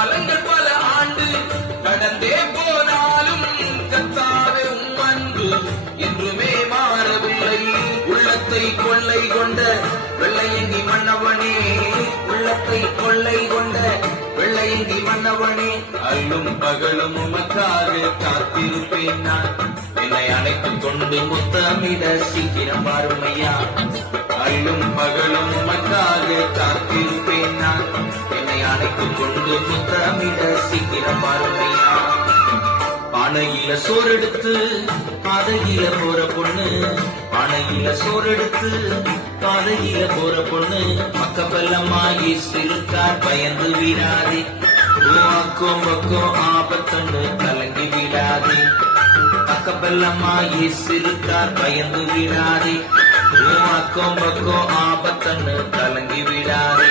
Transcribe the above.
காலங்கள் பல ஆண்டு கடந்தே போனாலும் கத்தாவே அன்பு என்றுமே மாறவில்லை. உள்ளத்தை கொள்ளை கொண்ட வெள்ளையங்கி மன்னவனே, உள்ளத்தை கொள்ளை கொண்ட வெள்ளையங்கி மன்னவனே, அல்லும் பகலும் உமக்காக காத்திருப்பேன் நான். என்னை அணைத்துக் கொண்டு முத்தமிட சீக்கிரம் வாருமையா. அல்லும் பகலும் உமக்காக காத்திருப்பேன் நான். என்னை அணைத்துக் கொண்டு முத்தமிட சீக்கிரம் வாருமையா. பானையில சோறெடுத்து பாதையில போற பொண்ணு, பானையில சோறெடுத்து பாதையில போற பொண்ணு, பக்கபலமாகி சிறுக்கார் பயந்து விடாதே. அக்கம் பக்கம் ஆபத்தொன்னு கலங்கி விடாதே. பக்கபலமாகி சிறுக்கார் பயந்து விடாதே. அக்கம் பக்கம் ஆபத்தொன்னு கலங்கி விடாதே.